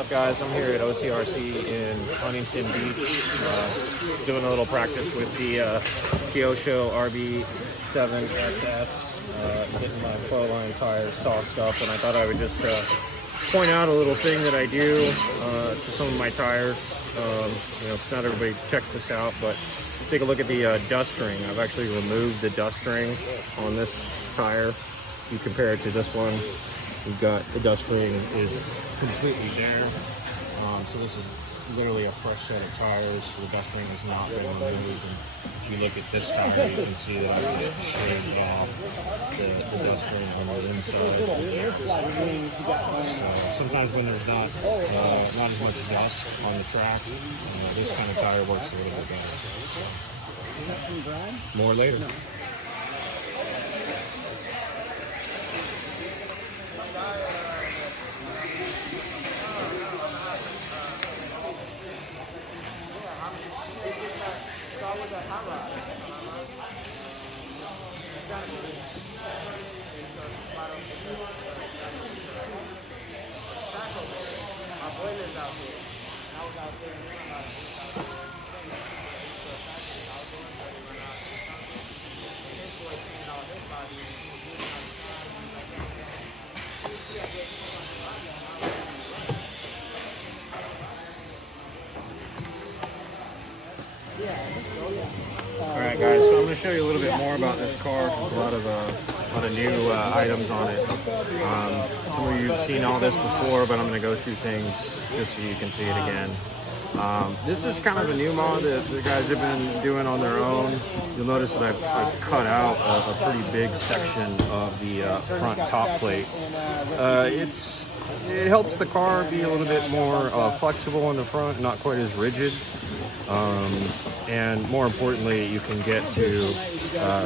up, guys? I'm here at OCRC in Huntington Beach, doing a little practice with the Kyosho RB7 SS, getting my Flowline tires sauced up, and I thought I would just point out a little thing that I do to some of my tires. You know, not everybody checks this out, but take a look at the dust ring. I've actually removed the dust ring on this tire. You compare it to this one, you've got the dust ring is completely there. So this is literally a fresh set of tires. The dust ring has not been removed. And if you look at this tire, you can see that I just shaved off the dust ring on the inside. So sometimes when there's not as much dust on the track, this kind of tire works a little bit better. More later. Alright guys, so I'm going to show you a little bit more about this car. There's a lot of new items on it. Some of you have seen all this before, but I'm going to go through things just so you can see it again. This is kind of a new mod that the guys have been doing on their own. You'll notice that I've cut out a pretty big section of the front top plate. It helps the car be a little bit more flexible in the front, not quite as rigid. And more importantly, you can get to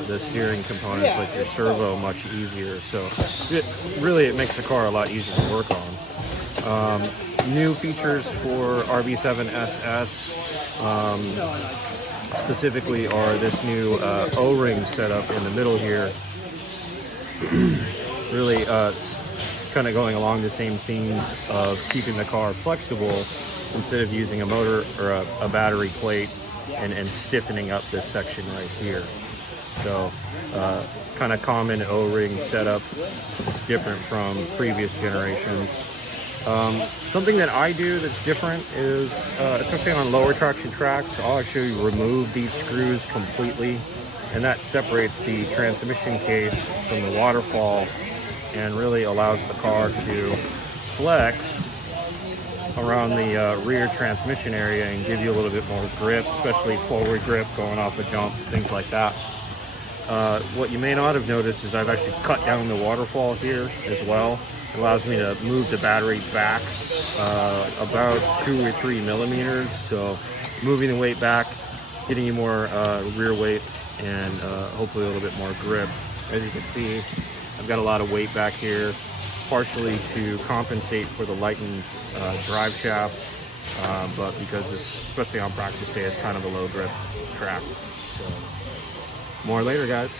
the steering components like your servo much easier. So it makes the car a lot easier to work on. New features for RB7 SS specifically are this new O-ring setup in the middle here. Really kind of going along the same themes of keeping the car flexible instead of using a motor or a battery plate and stiffening up this section right here. So kind of common O-ring setup. It's different from previous generations. Something that I do that's different is, especially on lower traction tracks, I'll actually remove these screws completely, and that separates the transmission case from the waterfall and really allows the car to flex around the rear transmission area and give you a little bit more grip, especially forward grip going off a jump, things like that. What you may not have noticed is I've actually cut down the waterfall here as well. It allows me to move the battery back about 2 or 3 millimeters. So moving the weight back, getting you more rear weight and hopefully a little bit more grip. As you can see, I've got a lot of weight back here, partially to compensate for the lightened drive shaft, but because this, especially on practice day, is kind of a low grip track. So more later, guys.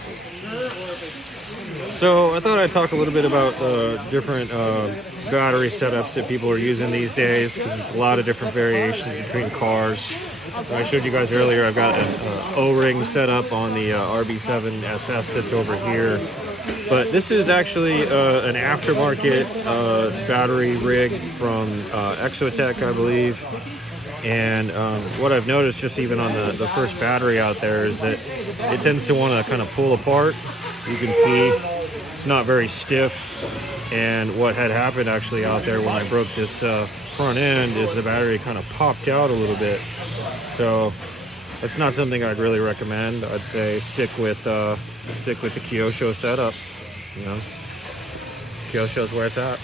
So I thought I'd talk a little bit about different battery setups that people are using these days, because there's a lot of different variations between cars. I showed you guys earlier, I've got an O-ring setup on the RB7 SS that's over here. But this is actually an aftermarket battery rig from Exotech, I believe. And what I've noticed just even on the first battery out there is that it tends to want to kind of pull apart. You can see it's not very stiff. And what had happened actually out there when I broke this front end is the battery kind of popped out a little bit. So that's not something I'd really recommend. I'd say stick with the Kyosho setup. You know, Kyosho's where it's at.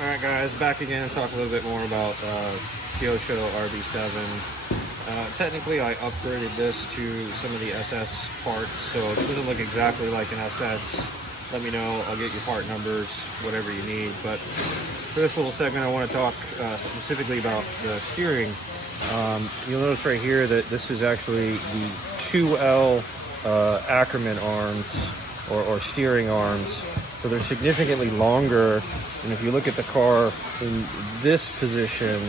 All right, guys, back again to talk a little bit more about Kyosho RB7. Technically, I upgraded this to some of the SS parts, so it doesn't look exactly like an SS. Let me know. I'll get you part numbers, whatever you need. But for this little segment, I want to talk specifically about the steering. You'll notice right here that this is actually the 2L Ackerman arms or steering arms. So they're significantly longer. And if you look at the car in this position,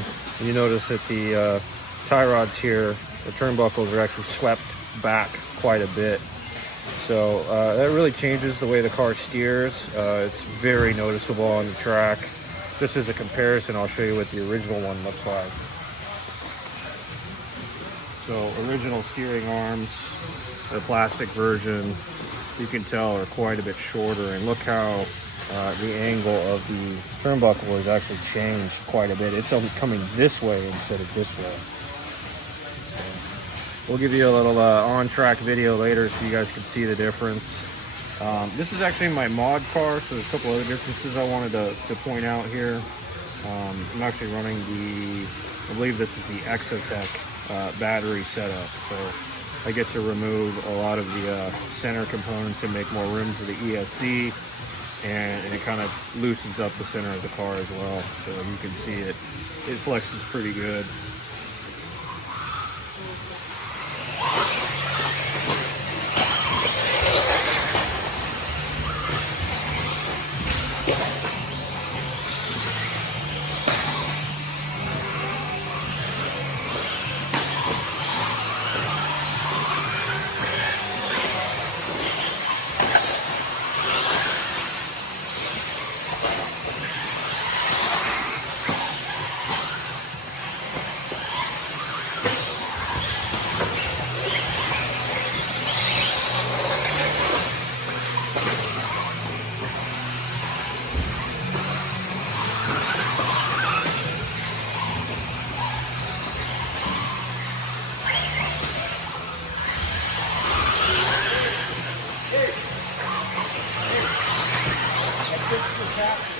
you notice that the tie rods here, the turnbuckles are actually swept back quite a bit. So that really changes the way the car steers. It's very noticeable on the track. Just as a comparison, I'll show you what the original one looks like. So original steering arms, the plastic version, you can tell are quite a bit shorter. And look how the angle of the turnbuckle has actually changed quite a bit. It's coming this way instead of this way. We'll give you a little on-track video later so you guys can see the difference. This is actually my mod car, so there's a couple other differences I wanted to point out here. I'm actually running I believe this is the Exotech battery setup. So I get to remove a lot of the center components and make more room for the ESC, and it kind of loosens up the center of the car as well. So you can see it flexes pretty good. Hey, that's it for the cat.